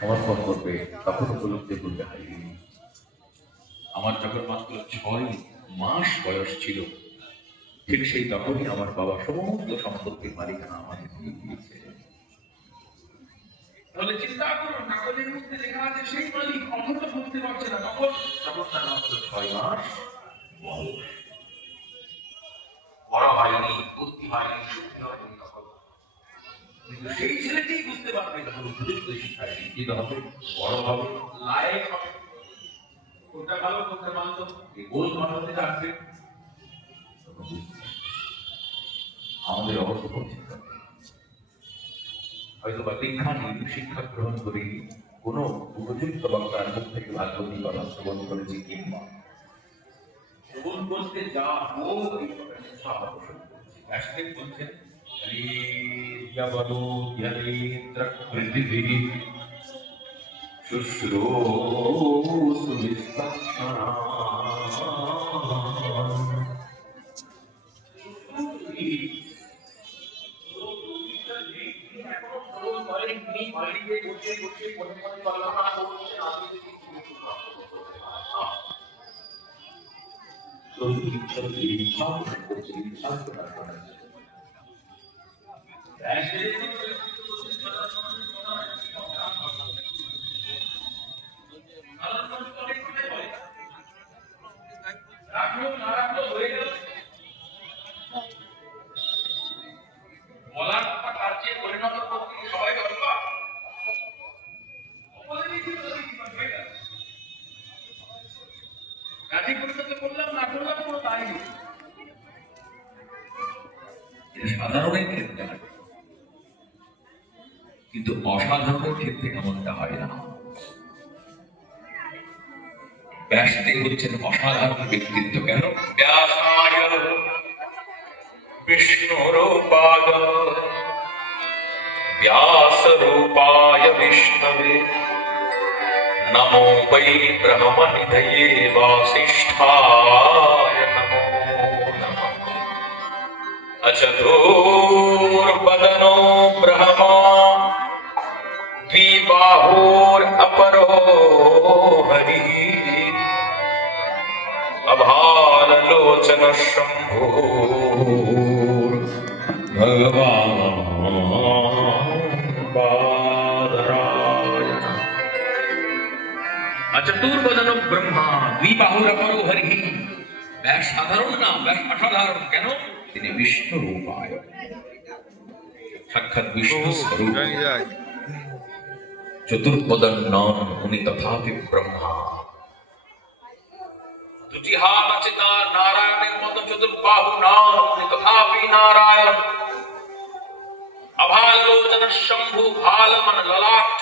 সমর্পণ করবে, তখন উপলব্ধি করবে হারিয়ে। আমার যখন মাত্র 6 মাস বয়স ছিল, ঠিক সেই তখনই আমার বাবা সমস্ত সম্পত্তির মালিকানা আমাকে দিয়ে দিয়েছে। তাহলে চিন্তা করুন, কাগজের মধ্যে লেখা আছে সেই মালিক, অথচ বুঝতে পারছে না তখন, যখন তার মাত্র 6 মাস বয়স। বড় হয়নি, বুদ্ধি হয়নি, শুদ্ধি হয়নি তখন। কিন্তু সেই ছেলেকেই বুঝতে পারবে যখন উপযুক্ত শিক্ষায় শিক্ষিত হবে, বড় হবে, লায়ক হবে, কোনটা ভালো কোনটা মন্দ এই বোধ মানতে থাকবে। আমাদের অবস্থা করছে হয়তো বা দীক্ষাহীন শিক্ষা গ্রহণ করি, কোন উপযুক্ত বক্তার মুখ থেকে ভাগবতী কথা শ্রবণ করেছি, কিংবা শ্রবণ করতে যা হোক ব্যাসদেব বলছেন শুশ্রূষু বিচক্ষণা। সাধারণের ক্ষেত্রে, কিন্তু অসাধারণের ক্ষেত্রে এমনটা হয় না। ব্যাসদেব হচ্ছেন অসাধারণ ব্যক্তিত্ব। কেন? ব্যাসায় বিষ্ণুরূপায় ব্যাসরূপায় বিষ্ণবে নমো বৈ ব্রহ্মনিধয়ে বাসিষ্ঠায় নমো নমঃ। अचतुर्वदनो ब्रह्मा द्विबाहुरपरो हरिः अभाललोचन शम्भुर्भगवान् बादरायण। अचतुर्वदनो ब्रह्मा द्विबाहुरपरो हरिः। ব্যাস সাধারণ না, ব্যাস অসাধারণ। কেন? তিনি বিষ্ণু রূপায়, সাক্ষাৎ বিষ্ণু স্বরূপ। চতুর্পদন নন উনি তথাপি ব্রহ্মা। দুটি হাত আছে তার, নারায়ণের মতো চতুর্বাহু নন উনি তথাপি নারায়ণ। আভালোচন শম্ভু, ভাল মানে ললাট,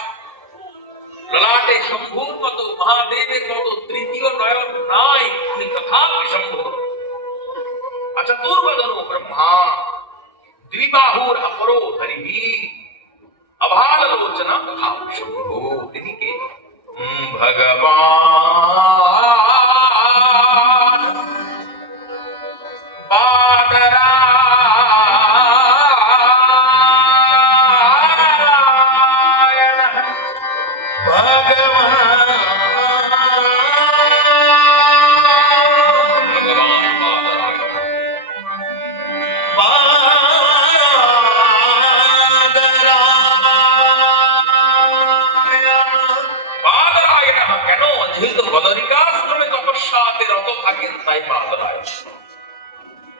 ললাটে শম্ভুর মতো মহাদেবের মতো তৃতীয় নয়ন নাই, উনি তথাপি শম্ভু। চতুর্বদনো ব্রহ্মা দ্বিবাহুর অপরো হরিঃ আভাললোচন তথাপি শম্ভু। তিনি কে? ভগবান বাদরায়ণ। ভগবান বদরিকাশ্রমে তপস্যাতে রত থাকেন, তাই বাদরায়ণ।